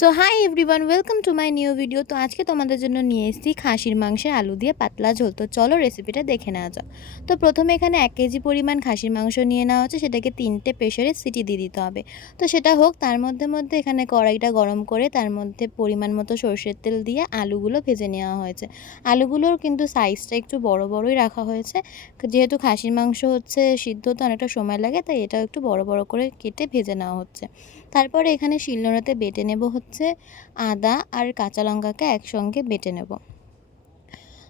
So hi everyone, welcome to my new video. তো আজকে তোমাদের জন্য নিয়ে এসেছি খাসির মাংসের আলু দিয়ে পাতলা ঝোল। তো চলো রেসিপিটা দেখে নেওয়া যাক। তো প্রথমে এখানে 1 কেজি পরিমাণ খাসির মাংস নিয়ে নেওয়া হচ্ছে, সেটাকে 3টে প্রেসারে সিটি দিয়ে দিতে হবে। তো সেটা হোক, তার মধ্যে এখানে কড়াইটা গরম করে তার মধ্যে পরিমাণ মতো সরষের তেল দিয়ে আলুগুলো ভেজে নেওয়া হয়েছে। আলুগুলোর কিন্তু সাইজটা একটু বড় বড়ই রাখা হয়েছে, যেহেতু খাসির মাংস হচ্ছে সিদ্ধ হতে অনেকটা সময় লাগে, তাই এটাও একটু বড় বড় করে কেটে ভেজে নেওয়া হচ্ছে। তারপরে এখানে শিলনোড়াতে বেটে নেব হচ্ছে আদা আর কাঁচা লঙ্কাকে একসঙ্গে বেটে নেব।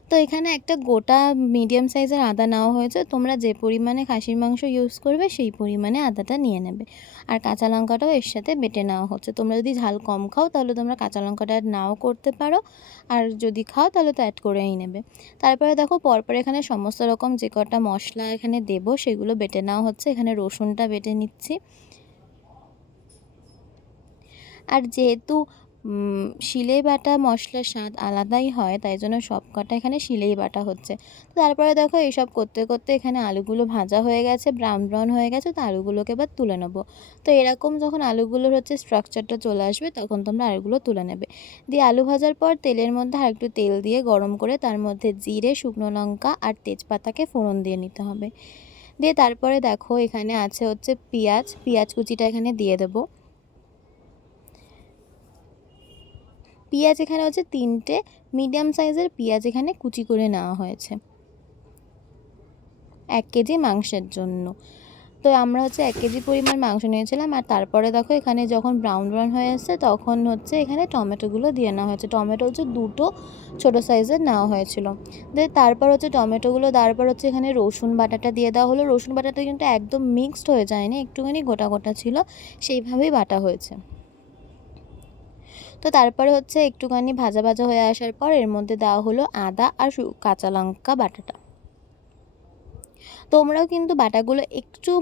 তো এখানে একটা গোটা মিডিয়াম সাইজের আদা নেওয়া হয়েছে। তোমরা যে পরিমাণে খাসির মাংস ইউজ করবে সেই পরিমাণে আদাটা নিয়ে নেবে। আর কাঁচা লঙ্কাটাও এর সাথে বেটে নেওয়া হচ্ছে। তোমরা যদি ঝাল কম খাও তাহলে তোমরা কাঁচা লঙ্কাটা অ্যাড নাও করতে পারো, আর যদি খাও তাহলে তো অ্যাড করেই নেবে। তারপরে দেখো পরপর এখানে সমস্ত রকম যে কটা মশলা এখানে দেবো সেগুলো বেটে নেওয়া হচ্ছে। এখানে রসুনটা বেটে নিচ্ছি। আর যেহেতু শিলে বাটা মশলার স্বাদ আলাদাই হয়, তাই জন্য সব কটা এখানে শিলেই বাটা হচ্ছে। তো তারপরে দেখো এইসব করতে করতে এখানে আলুগুলো ভাজা হয়ে গেছে, ব্রাউন ব্রাউন হয়ে গেছে। তো আলুগুলোকে এবার তুলে নেবো। তো এরকম যখন আলুগুলোর হচ্ছে স্ট্রাকচারটা চলে আসবে তখন তোমরা আলুগুলো তুলে নেবে। দিয়ে আলু ভাজার পর তেলের মধ্যে আর একটু তেল দিয়ে গরম করে তার মধ্যে জিরে, শুকনো লঙ্কা আর তেজপাতাকে ফোড়ন দিয়ে নিতে হবে। দিয়ে তারপরে দেখো এখানে আছে হচ্ছে পেঁয়াজ কুচিটা এখানে দিয়ে দেবো। পেঁয়াজ এখানে হচ্ছে 3টে মিডিয়াম সাইজের পেঁয়াজ এখানে কুচি করে নেওয়া হয়েছে 1 কেজি মাংসের জন্য। তো আমরা হচ্ছে 1 কেজি পরিমাণ মাংস নিয়েছিলাম। আর তারপরে দেখো এখানে যখন ব্রাউন ব্রাউন হয়ে আসছে তখন হচ্ছে এখানে টমেটোগুলো দিয়ে নেওয়া হয়েছে। টমেটো হচ্ছে 2টো ছোটো সাইজের নেওয়া হয়েছিল। দিয়ে তারপর হচ্ছে টমেটোগুলো দেওয়ার পর হচ্ছে এখানে রসুন বাটাটা দিয়ে দেওয়া হলো। রসুন বাটাটা কিন্তু একদম মিক্সড হয়ে যায়নি, একটুখানি গোটা গোটা ছিল, সেইভাবেই বাটা হয়েছে। তো তারপরে হচ্ছে একটুখানি ভাজা ভাজা হয়ে আসার পর এর মধ্যে দেওয়া হলো আদা আর কাঁচা লঙ্কা বাটাটা। তোমরাও কিন্তু বাটাগুলো একটু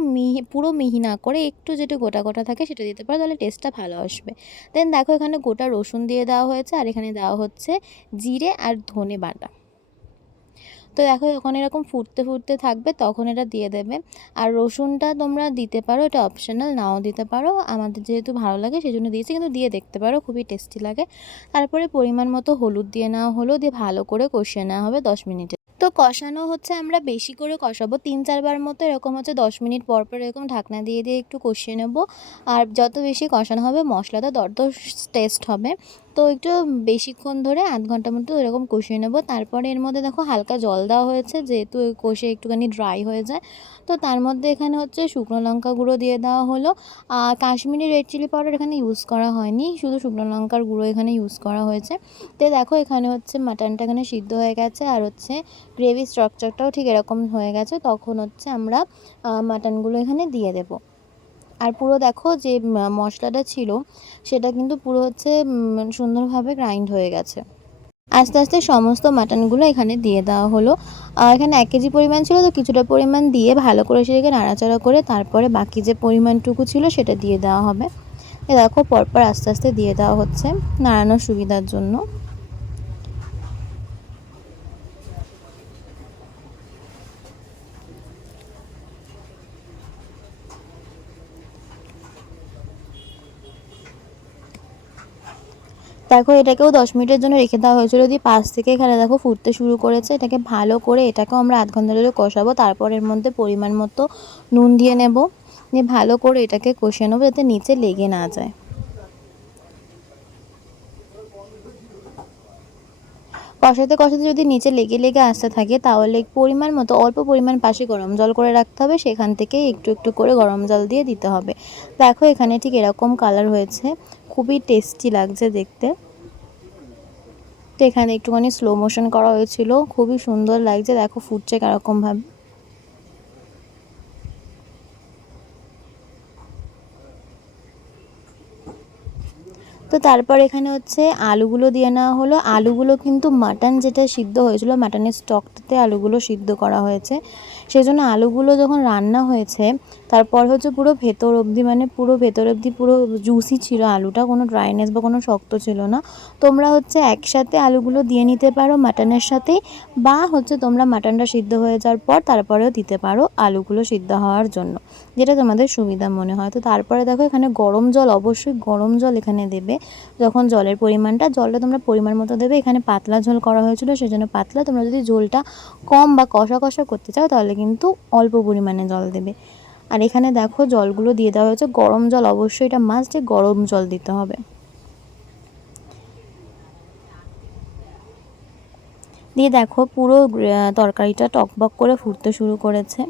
পুরো মিহি না করে একটু যেটা গোটা গোটা থাকে সেটা দিতে পারো, তাহলে টেস্টটা ভালো আসবে। দেন দেখো এখানে গোটা রসুন দিয়ে দেওয়া হয়েছে, আর এখানে দেওয়া হচ্ছে জিরে আর ধনে বাটা। তো দেখো যখন এরকম ফুটতে ফুটতে থাকবে তখন এটা দিয়ে দেবে। আর রসুনটা তোমরা দিতে পারো, এটা অপশনাল, নাও দিতে পারো। আমাদের যেহেতু ভালো লাগে সেই জন্য দিয়েছি, কিন্তু দিয়ে দেখতে পারো, খুবই টেস্টি লাগে। তারপরে পরিমাণ মতো হলুদ দিয়ে নেওয়া হলো, দিয়ে ভালো করে কষিয়ে নেওয়া হবে 10 মিনিটে। তো কষানো হচ্ছে আমরা বেশি করে কষাবো, 3-4 বার মতো এরকম হচ্ছে 10 মিনিট পর পর এরকম ঢাকনা দিয়ে দিয়ে একটু কষিয়ে নেব। আর যত বেশি কষানো হবে মশলাটা তত টেস্ট হবে। তো একটু বেশিক্ষণ ধরে আধ ঘন্টা মতো এরকম কষিয়ে নেব। তারপরে এর মধ্যে দেখো হালকা জল দেওয়া হয়েছে, যেহেতু কষে একটুখানি ড্রাই হয়ে যায়। তো তার মধ্যে এখানে হচ্ছে শুকনো লঙ্কা গুঁড়ো দিয়ে দেওয়া হলো। কাশ্মীরি রেড চিলি পাউডার এখানে ইউজ করা হয়নি, শুধু শুকনো লঙ্কার গুঁড়ো এখানে ইউজ করা হয়েছে। তো দেখো এখানে হচ্ছে মাটনটা এখানে সিদ্ধ হয়ে গেছে, আর হচ্ছে গ্রেভি স্ট্রাকচারটাও ঠিক এরকম হয়ে গেছে। তখন হচ্ছে আমরা মাটনগুলো এখানে দিয়ে দেবো। আর পুরো দেখো যে মশলাটা ছিল সেটা কিন্তু পুরো হচ্ছে সুন্দরভাবে গ্রাইন্ড হয়ে গেছে। আস্তে আস্তে সমস্ত মাটনগুলো এখানে দিয়ে দেওয়া হলো। এখানে 1 কেজি পরিমাণ ছিল, তো কিছুটা পরিমাণ দিয়ে ভালো করে সেটাকে নাড়াচাড়া করে তারপরে বাকি যে পরিমাণটুকু ছিল সেটা দিয়ে দেওয়া হবে। দেখো পরপর আস্তে আস্তে দিয়ে দেওয়া হচ্ছে নাড়ানোর সুবিধার জন্য। দেখো এটাকেও 10 মিনিটের জন্য রেখে দেওয়া হয়েছিল, দিয়ে পাশ থেকে এখানে দেখো ফুটতে শুরু করেছে। এটাকে ভালো করে এটাকেও আমরা আধ ঘন্টা ধরে কষাবো। তারপর এর মধ্যে পরিমাণ মতো নুন দিয়ে নেব, দিয়ে ভালো করে এটাকে কষিয়ে নেবো যাতে নিচে লেগে না যায়। কষাতে কষাতে যদি নিচে লেগে লেগে আসতে থাকে তাহলে পরিমাণ মতো অল্প পরিমাণ পাশে গরম জল করে রাখতে হবে, সেখান থেকে একটু একটু করে গরম জল দিয়ে দিতে হবে। দেখো এখানে ঠিক এরকম কালার হয়েছে, খুবই টেস্টি লাগছে দেখতে। তো এখানে একটুখানি স্লো মোশন করা হয়েছিল, খুবই সুন্দর লাগছে। দেখো ফুটছে কীরকমভাবে। তো তারপর এখানে হচ্ছে আলুগুলো দিয়ে নেওয়া হলো। আলুগুলো কিন্তু মাটন যেটা সিদ্ধ হয়েছিল, মাটনের স্টকটাতে আলুগুলো সিদ্ধ করা হয়েছে। সেই জন্য আলুগুলো যখন রান্না হয়েছে তারপর হচ্ছে পুরো ভেতর অবধি, মানে পুরো ভেতর অবধি পুরো জুসি ছিল আলুটা, কোনো ড্রাইনেস বা কোনো শক্ত ছিল না। তোমরা হচ্ছে একসাথে আলুগুলো দিয়ে নিতে পারো মাটনের সাথেই, বা হচ্ছে তোমরা মাটনটা সিদ্ধ হয়ে যাওয়ার পর তারপরেও দিতে পারো আলুগুলো সিদ্ধ হওয়ার জন্য, যেটা তোমাদের সুবিধা মনে হয়। তো তারপরে দেখো এখানে গরম জল, অবশ্যই গরম জল এখানে দেবে। যখন জলের পরিমাণটা, জলটা তোমরা পরিমাণ মতো দেবে। এখানে পাতলা ঝোল করা হয়েছিল সেজন্য পাতলা, তোমরা যদি ঝোলটা কম বা কষা কষা করতে চাও তাহলে কিন্তু অল্প পরিমাণে জল দেবে। আর এখানে দেখো জলগুলো দিয়ে দেওয়া হয়েছে, গরম জল অবশ্যই, এটা মাস্ট, যে গরম জল দিতে হবে। দিয়ে দেখো পুরো তরকারিটা টকবক করে ফুটতে শুরু করেছে।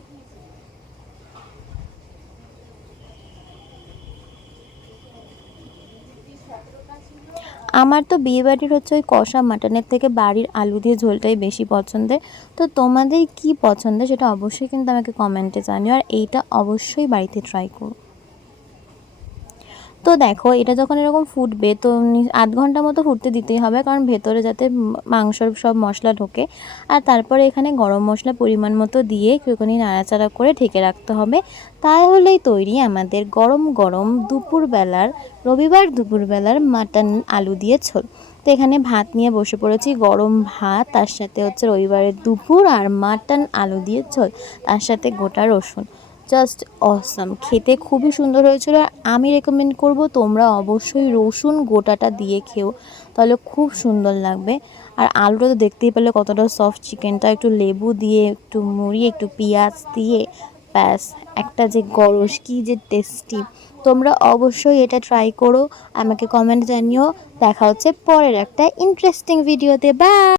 আমার তো বিয়েবাড়ির হচ্ছে ওই কষা মাটনের থেকে বাড়ির আলু দিয়ে ঝোলটাই বেশি পছন্দের। তো তোমাদের কি পছন্দের সেটা অবশ্যই কিন্তু আমাকে কমেন্টে জানিও, আর এইটা অবশ্যই বাড়িতে ট্রাই করো। তো দেখো এটা যখন এরকম ফুটবে তো আধ ঘন্টা মতো ফুটতে দিতেই হবে, কারণ ভেতরে যাতে মাংসর সব মশলা ঢোকে। আর তারপরে এখানে গরম মশলা পরিমাণ মতো দিয়ে একটুখানি নাড়াচাড়া করে ঢেকে রাখতে হবে। তাহলেই তৈরি আমাদের গরম গরম দুপুরবেলার, রবিবার দুপুরবেলার মাটন আলু দিয়ে ঝোল। তো এখানে ভাত নিয়ে বসে পড়েছি, গরম ভাত, তার সাথে হচ্ছে রবিবারের দুপুর আর মাটন আলু দিয়ে ঝোল, তার সাথে গোটা রসুন। জাস্ট অসাম, খেতে খুবই সুন্দর হয়েছিল। আর আমি রেকমেন্ড করব তোমরা অবশ্যই রসুন গোটাটা দিয়ে খেও, তাহলে খুব সুন্দর লাগবে। আর আলুটা তো দেখতেই পেলে কতটা সফট, চিকেনটা একটু লেবু দিয়ে, একটু মুড়ি, একটু পেঁয়াজ দিয়ে, ব্যাস একটা যে গরজ, কী যে টেস্টি। তোমরা অবশ্যই এটা ট্রাই করো, আমাকে কমেন্ট জানিও। দেখা হচ্ছে পরের একটা ইন্টারেস্টিং ভিডিওতে। বাই।